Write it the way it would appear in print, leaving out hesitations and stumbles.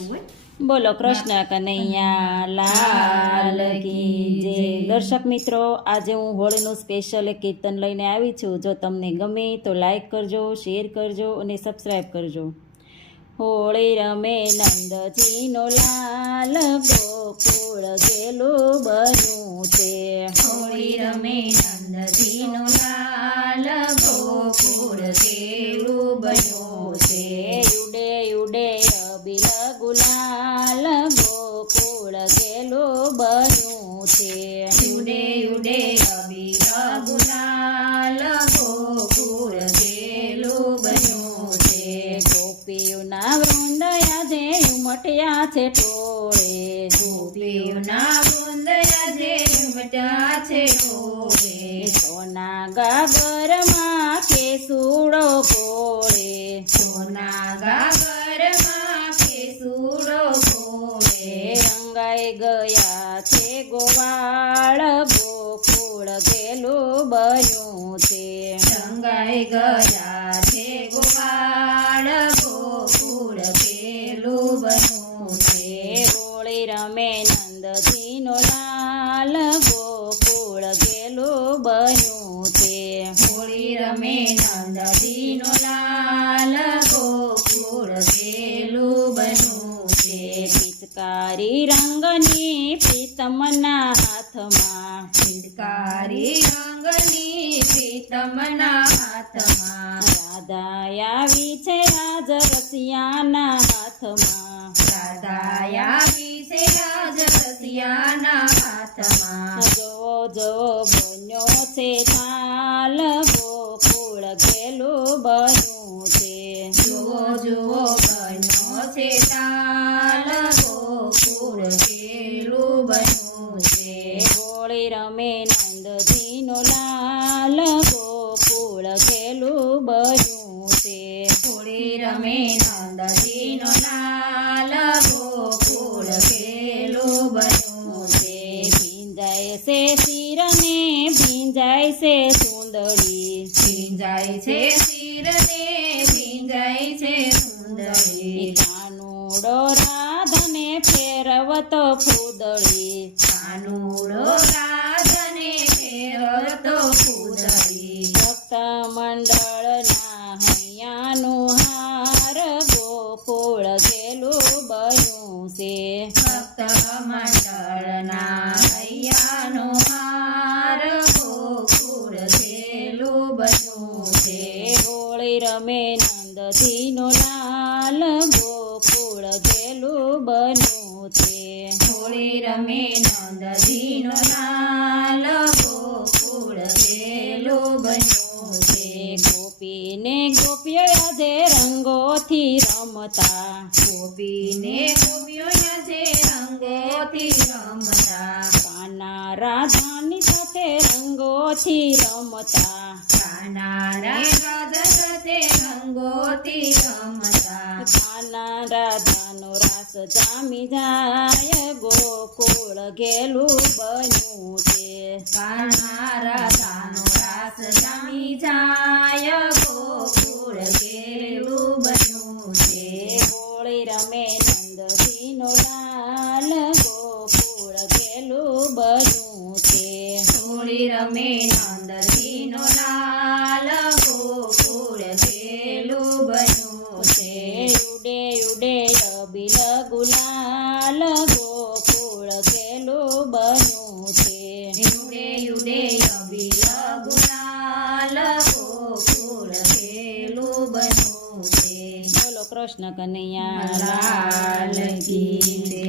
બોલો કૃષ્ણ કનૈયા લાલ કી જય। દર્શક મિત્રો, આજે હું હોળીનું સ્પેશિયલ એક કીર્તન લઈને આવી છું। જો તમને ગમે તો લાઈક કરજો, શેર કરજો અને સબસ્ક્રાઈબ કરજો। હોળી રમે નંદજીનો લાલ, ગોકુળ ગેલું બન્યું છે। હોળી રમે નંદજીનો લાલ, ગોકુળ ગેલું બન્યું છે। યુડે યુડે અબીલ ગુલાલ, ગોકુળ ગેલું બન્યું છે। યુડે યુડે અબીલ ગુલાલ, ગોકુળ ગેલું બન્યું છે। ગોપીઓના વૃંદ આજે ઉમટ્યા છે ટોળે, ગોપીઓના વૃંદ આજે ઉમટ્યા છે ટોળે। સોના ગાગરમાં કેસુડો ઘોળે, સોના ગાગરમાં કેસુડો ઘોળે। રંગાઈ ગયા છે ગોવાળ, ગોકુળ ગેલું બન્યું છે। રંગાઈ ગયા છે ગોપાળ, ગોકુળ ગેલું બન્યું છે। હોળી રમે નંદજીનો લાલ, ગોકુળ ગેલું બન્યું છે। હોળી રમે નંદજીનો લાલ, ગોકુળ ગેલું બન્યું છે। પિચકારી રંગની પ્રીતમના હાથમાં, પિચકારી રંગની પ્રીતમના હાથમાં। રાધા આવી છે રાજ રસિયાના હાથમાં, રાધા આવી છે રાજ રસિયાના હાથમાં। જો જો બન્યો છે થાલ, ગોકુળ ગેલું બન્યું છે। જુઓ જુઓ બન્યો છે તાલ, ગોકુળ ગેલું બન્યું છે। હોળી રમે નંદજીનો લાલ, ગોકુળ ગેલું બન્યું છે। હોળી રમે નંદજીનો લાલ, ગોકુળ ગેલું બન્યું છે। ભીંજાય છે શિરને, ભીંજાય છે સુંદરી, ભીંજાય છે શિરને, ભીંજાય છે સુંદરી। કાનુડો રાધને ફેરવતો ફૂદડી, કાનુડો રાજને ફેરવતો ફૂદડી। ભક્ત મંડળના હૈયાનું હાર, ગોકુળ ગેલું બન્યું છે। ભક્ત મંડળના હૈયાનો હાર, ગોકુળ ગેલું બન્યું છે। હોળી રમે નંદજીનો લાલ, ગોકુળ ગેલું બન્યું છે। હોળી રમે નંદજીનો લાલ, ગોકુળ ગેલું બન્યું છે। ગોપીને ગોપીઓ આજે રંગોથી રમતા, ગોપીને ગોપીઓ આજે રંગોથી રમતા। કાના રાધાની સાથે રંગોથી રમતા, કાના રાધા સાથે રંગોથી રમતા। કાના રાધાનો રાસ જામી જાય, ગોકુળ ગેલું બન્યું છે। કાના રાધાનો રાસ જામી જાય, ગોકુળ ગેલું બન્યું છે। હોળી રમે નંદજીનો લાલ, ગોકુળ ગેલું બન્યું છે। હોળી રમે નંદજીનો લાલ, ગોકુળ ગેલું બન્યું છે। યુડે યુડે અબીલ ગુલાલ, ગોકુળ ગેલું બન્યું છે। યુડે યુડે અબીલ ગુલાલ, ગોકુળ ગેલું બન્યું છે। બોલો કૃષ્ણ કનૈયા લાલ કી જય।